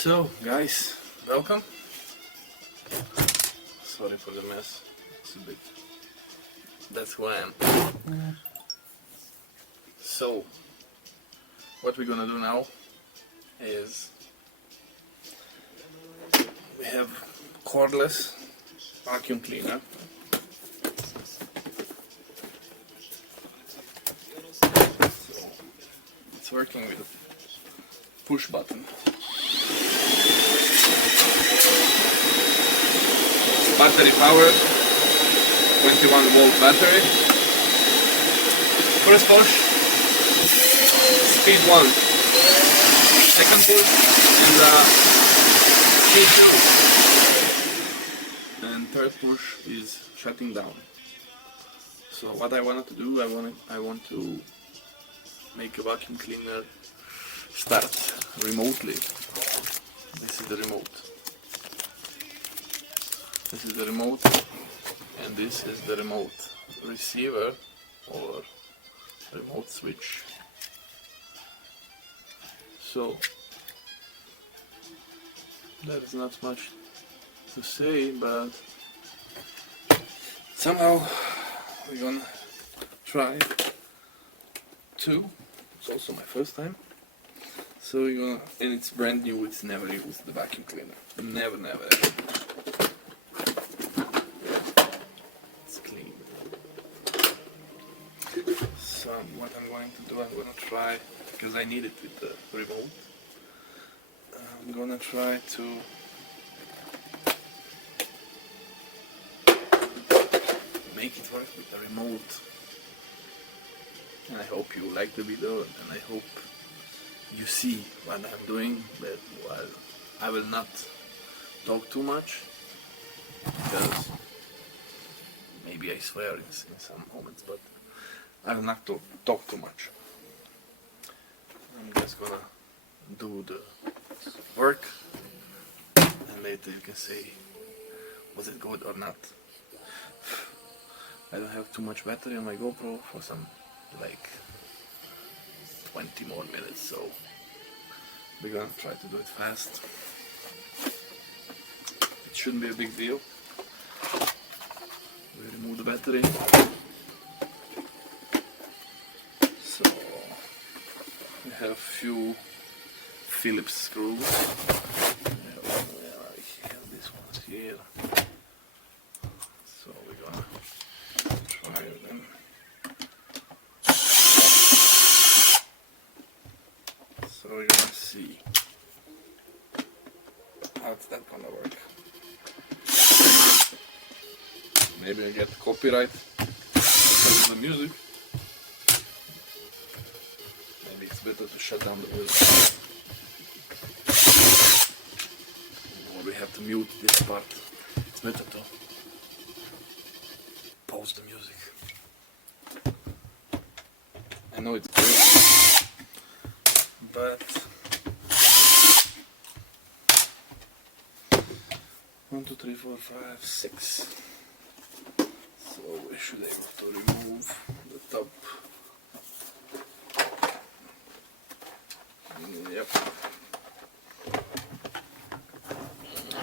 So guys, welcome. Sorry for the mess. It's a bit. That's who I am. So what we're gonna do now is we have cordless vacuum cleaner. So it's working with a push button. Battery powered, 21-volt battery. First push, speed 1. Second push, and speed 2. And third push is shutting down. So what I wanted to do, I want to make a vacuum cleaner start remotely. This is the remote. This is the remote, and this is the remote receiver or remote switch. So there is not much to say, but somehow we're gonna try to. It's also my first time. So we're gonna, and it's brand new. It's never used the vacuum cleaner. Never ever. So what I'm going to do, I'm going to try, because I need it with the remote, I'm going to try to make it work with the remote. And I hope you like the video, and I hope you see what I'm doing, but I will not talk too much, because maybe I swear in some moments, but I will not talk too much. I'm just gonna do the work, and later you can say was it good or not. I don't have too much battery on my GoPro for some like 20 more minutes, so we're gonna try to do it fast. It shouldn't be a big deal. We remove the battery. We have a few Phillips screws. We have this one here. So we're gonna try them. So we're gonna see how's that gonna work. Maybe I get copyright because of the music. It's better to shut down the music. Or we have to mute this part. It's better to pause the music. I know it's great, but 1, 2, 3, 4, 5, 6. So we should be able to remove the top. Yep.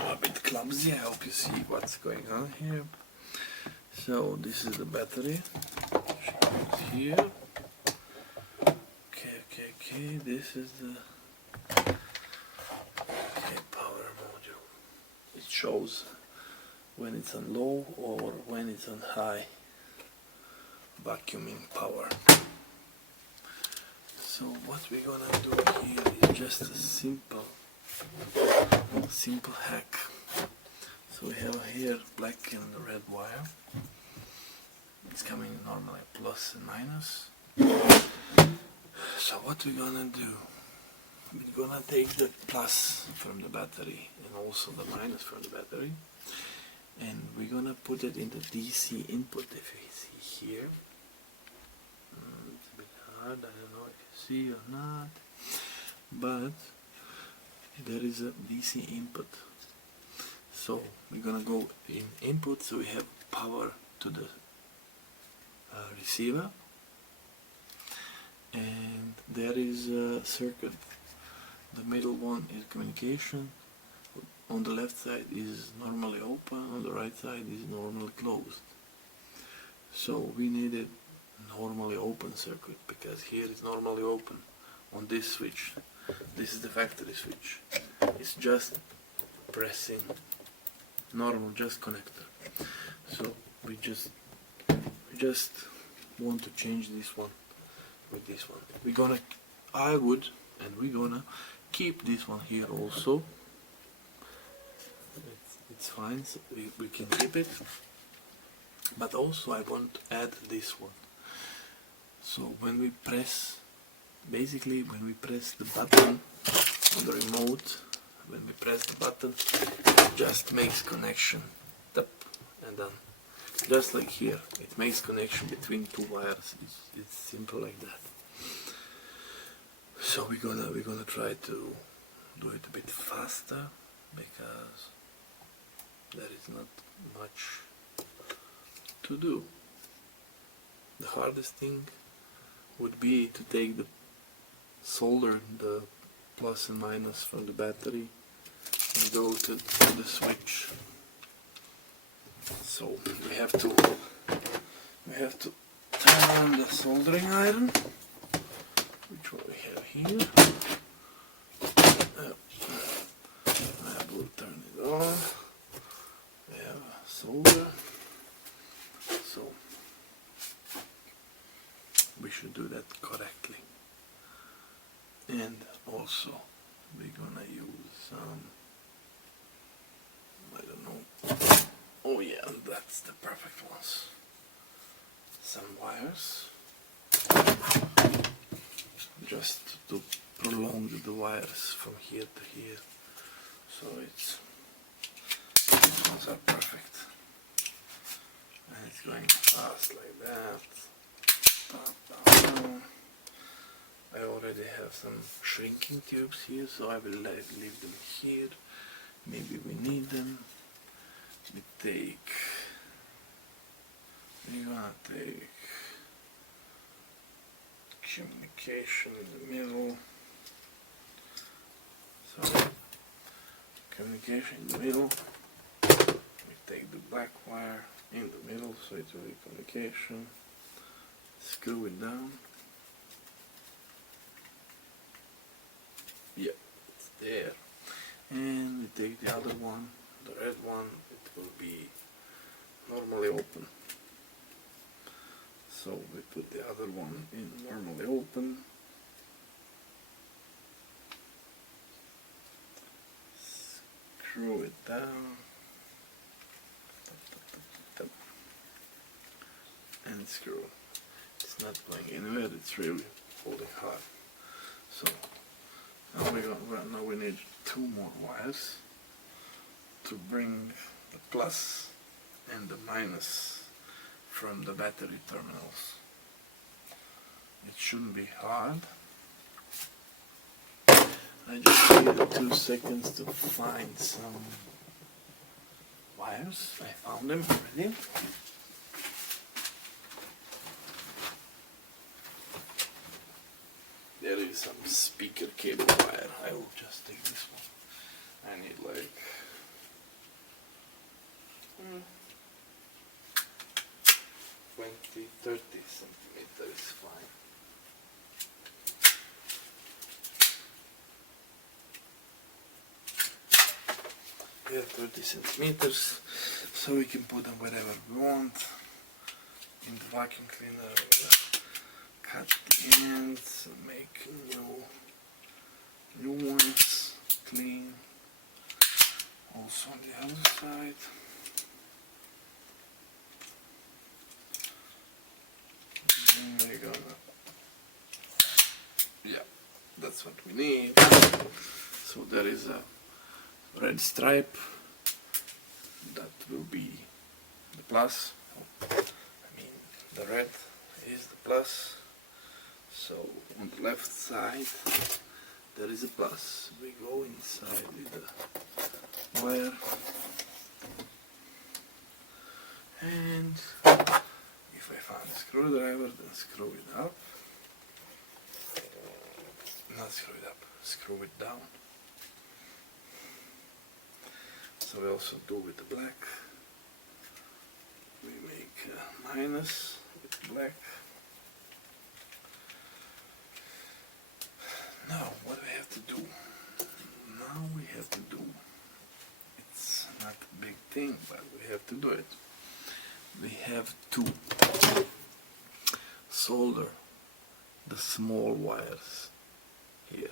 A bit clumsy, I hope you see what's going on here. So this is the battery. Here. Okay, this is the power module. It shows when it's on low or when it's on high vacuuming power. So what we're gonna do here is just a simple hack. So we have here black and red wire. It's coming normally plus and minus. So what we're gonna do, we're gonna take the plus from the battery and also the minus from the battery, and we're gonna put it in the DC input. If you see here, it's a bit hard, I don't know if you see or not, but there is a DC input. So we're gonna go in input, so we have power to the receiver, and there is a circuit The middle one is communication. On the left side is normally open, on the right side is normally closed. So we needed normally open circuit because here is normally open on this switch. This is the factory switch. It's just pressing normal, just connector. So we just want to change this one with this one. We're gonna keep this one here also. It's fine, so we can keep it. But also I want to add this one. So when we press, basically when we press the button on the remote, when we press the button, it just makes connection. Tap, and then just like here, it makes connection between two wires. It's simple like that. So we're gonna try to do it a bit faster because there is not much to do. The hardest thing would be to take the solder the plus and minus from the battery and go to the switch. So we have to turn on the soldering iron, which what we have here. I will turn it on. We have a solder, so we should do that correctly. And also we're gonna use some, I don't know, oh yeah, that's the perfect ones, some wires, just to prolong the wires from here to here, so these ones are perfect, and it's going fast like that. I already have some shrinking tubes here, so I will leave them here. Maybe we need them. We're gonna take communication in the middle. So communication in the middle. We take the black wire in the middle, so it will be communication. Screw it down. Yeah, it's there. And we take the other one, the red one, it will be normally open. So we put the other one in normally open. Screw it down. And screw. It's not going anywhere, it's really holding hard. So now we need two more wires to bring the plus and the minus from the battery terminals. It shouldn't be hard. I just needed 2 seconds to find some wires. I found them already. There is some speaker cable wire. I will just take this one. I need like 20-30 centimeters is fine. Yeah, 30 centimeters, so we can put them wherever we want. In the vacuum cleaner, cut the ends, make new ones, clean. Also on the other side. And we're gonna, yeah, that's what we need. So there is a red stripe, that will be the plus. The red is the plus. So on the left side there is a plus. We go inside with the wire and if I find a screwdriver, then screw it up. Not screw it up, screw it down. So we also do with the black. We make a minus with black. Now what we have to do? Now we have to do. It's not a big thing, but we have to do it. We have to solder the small wires here,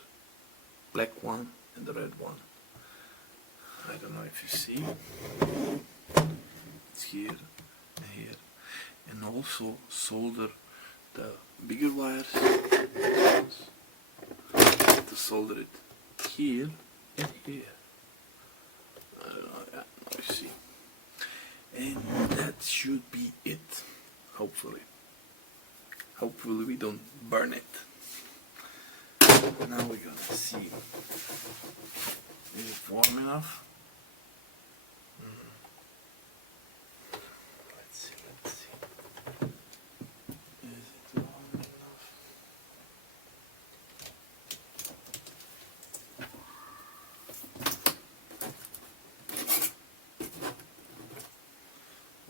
black one and the red one. I don't know if you see, it's here and here, and also solder the bigger wires, to solder it here and here. I don't know, yeah, now you see, and that should be it, hopefully. Hopefully we don't burn it. Now we're gonna see. Is it warm enough? Let's see. Is it warm enough?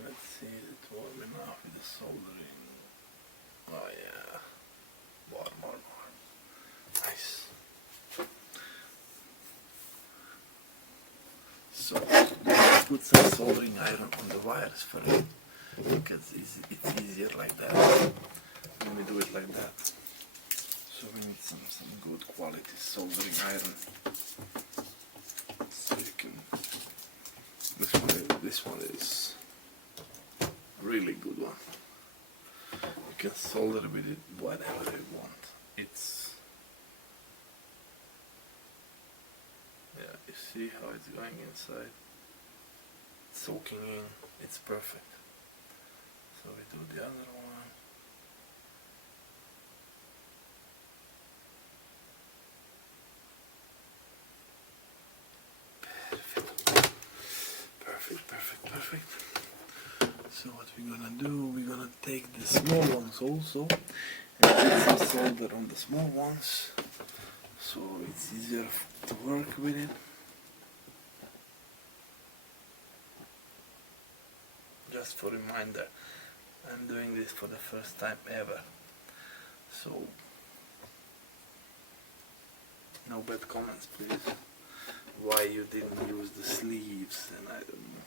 Let's see, is it warm enough with the soldering? Oh yeah, more. Nice. So, put some soldering iron on the wires first, because it's easier like that. When we do it like that. So we need some good quality soldering iron. So you can, this one is really good one. You can solder with it whatever you want. It's, yeah, you see how it's going inside, it's soaking in, it's perfect. So we do the other one. Perfect. So what we're gonna do, we're gonna take the small ones also and put some solder on the small ones, so it's easier to work with it. Just for reminder, I'm doing this for the first time ever, so no bad comments please. Why you didn't use the sleeves, and I don't know.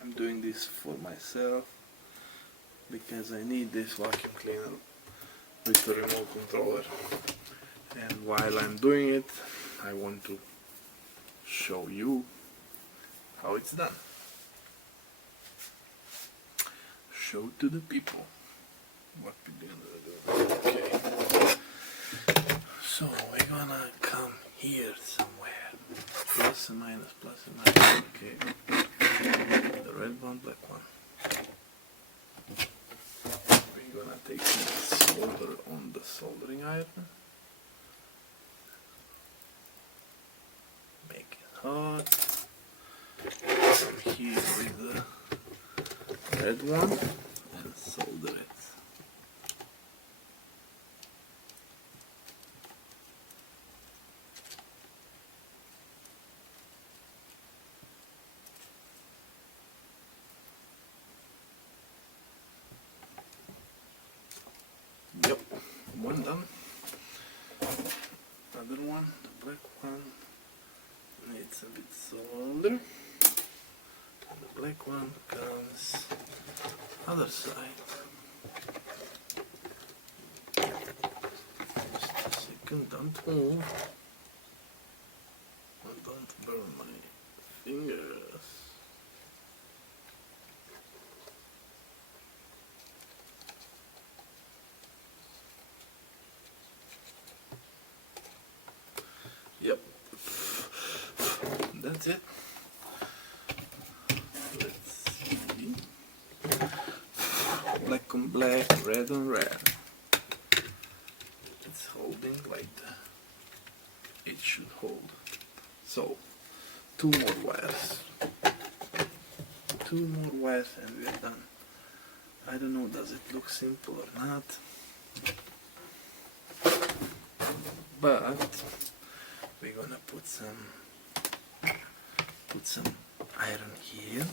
I'm doing this for myself because I need this vacuum cleaner with the remote controller, and while I'm doing it I want to show you how it's done. Show to the people what we're gonna do. Okay, so we're gonna come here somewhere, plus and minus, okay. The red one, black one. We're gonna take the solder on the soldering iron. Make it hot. Come here with the red one and solder it. Yep, one done. Another one, the black one, needs a bit solder. And the black one comes other side. Just a second, don't move. And don't burn my fingers. Yep, that's it. Let's see. Black on black, red on red. It's holding like it should hold. So, two more wires and we're done. I don't know, does it look simple or not? But we're gonna put some iron here.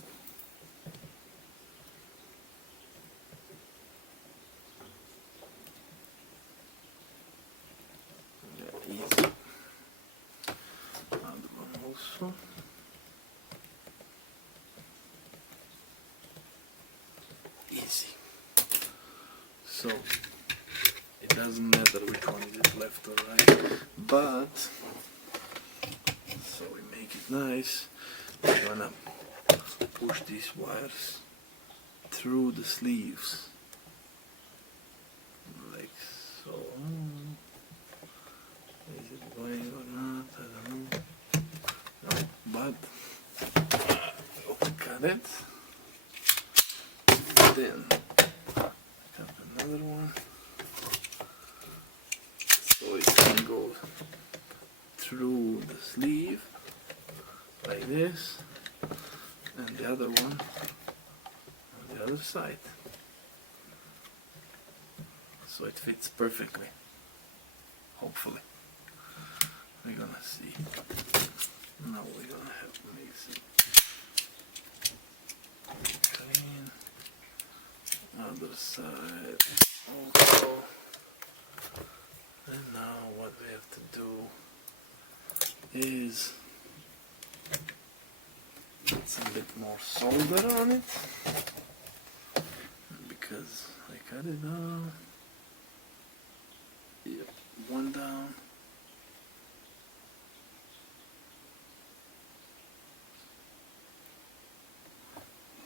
Yeah, easy. Another one also. Easy. So it doesn't matter which one is left or right, but so we make it nice. We're gonna push these wires through the sleeves like so. Is it going or not? I don't know. No, but cut it. Then cut another one so it can go through the sleeve like this, and the other one on the other side, so it fits perfectly. Hopefully, we're gonna see. Now we're gonna have to mix it clean. Other side also. And now what we have to do is put some bit more solder on it, because I cut it down. Yep, one down.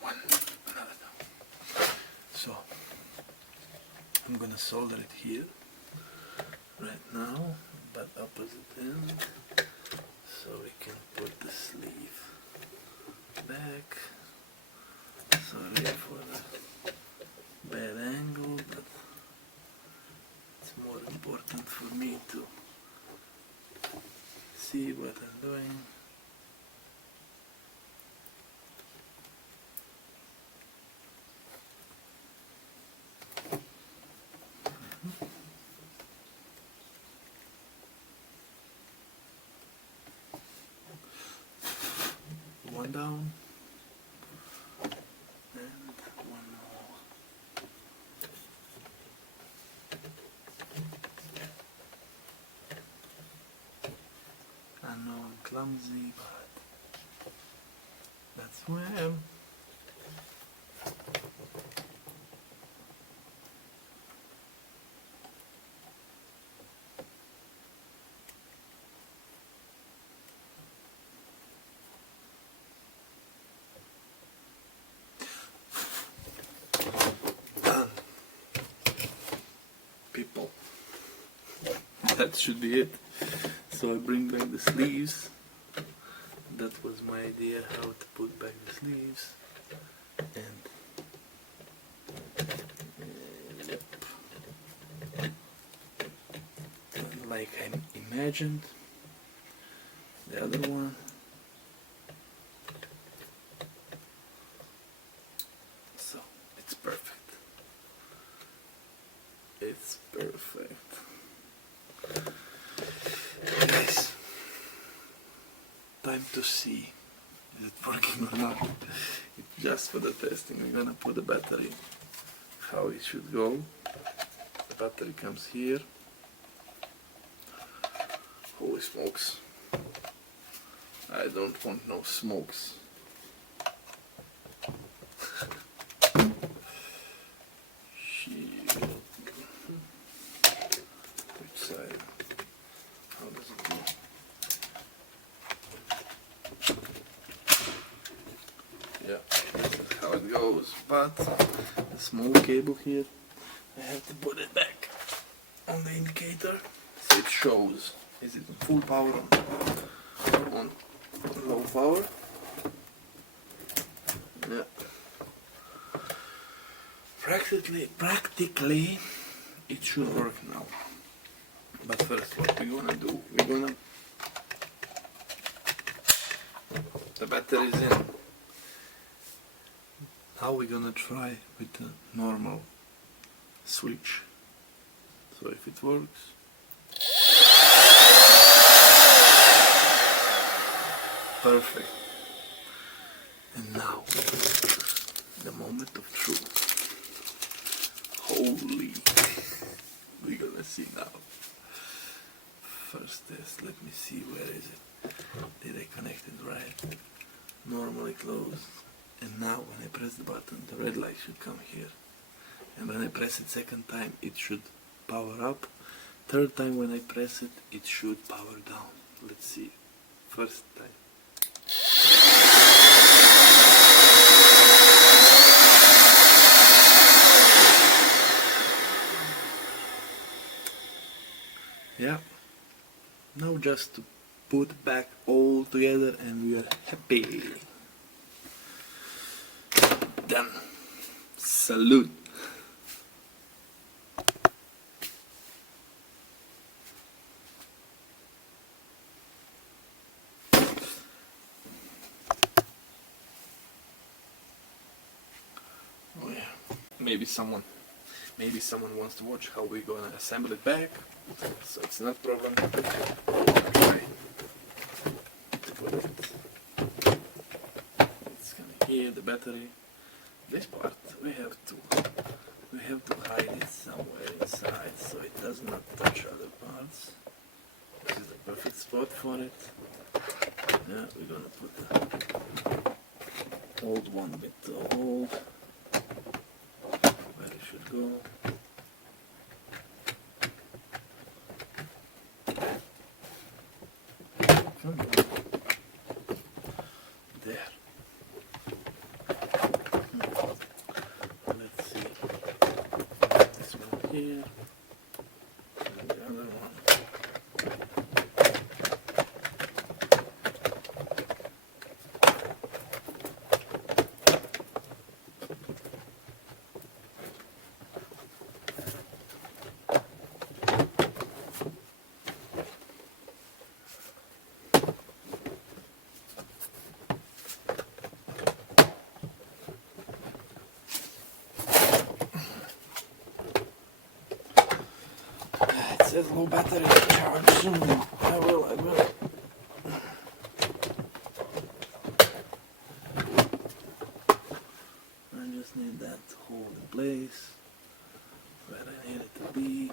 One, another down. So I'm gonna solder it here right now, but opposite end, so we can put the sleeve back. Sorry for the bad angle, but it's more important for me to see what I'm doing. One down and one more. I know I'm clumsy, but that's who I am. People, that should be it. So I bring back the sleeves. That was my idea, how to put back the sleeves. And yep, and like I imagined, the other one. So it's perfect. It's perfect. Guys, time to see is it working or not. It's just for the testing. We're gonna put the battery how it should go. The battery comes here. Holy smokes, I don't want no smokes. Which side? How does it go? Yeah, this is how it goes. But the small cable here, I have to put it back on the indicator so it shows. Is it full power on low power? Yeah. Practically it should work now. But first, what we're gonna do, the battery is in. Now we're gonna try with the normal switch. So if it works. Perfect. And now, the moment of truth. Holy. We're gonna see now. First test, let me see, where is it? Did I connect it right? Normally closed. And now when I press the button, the red light should come here. And when I press it second time, it should power up. Third time when I press it, it should power down. Let's see. First time. Yeah. Now just to put back all together and we are happy. Done. Salute. Oh yeah. Maybe someone wants to watch how we're gonna assemble it back. So it's not a problem. Try to put it. It's coming here, the battery. This part we have to hide it somewhere inside so it does not touch other parts. This is the perfect spot for it. Yeah, we're gonna put the old one with the old where it should go. Come on. There. Let's see. This one here. And the other one. It says low battery charge soon. I will. I just need that to hold in place where I need it to be.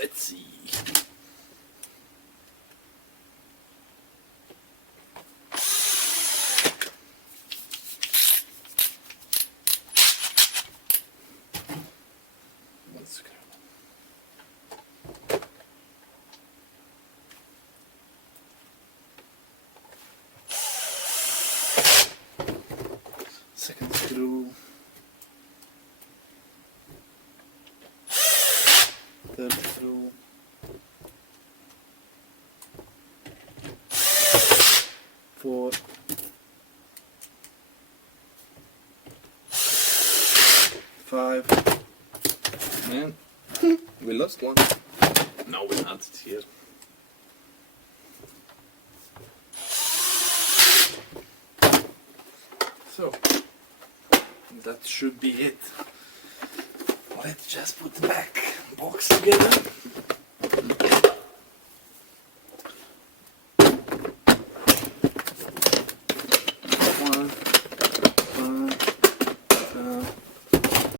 Let's see. Let's go. Second screw. Third screw. Four. Five. And we lost one. No, we're not. It's here. So that should be it. Let's just put the back box together.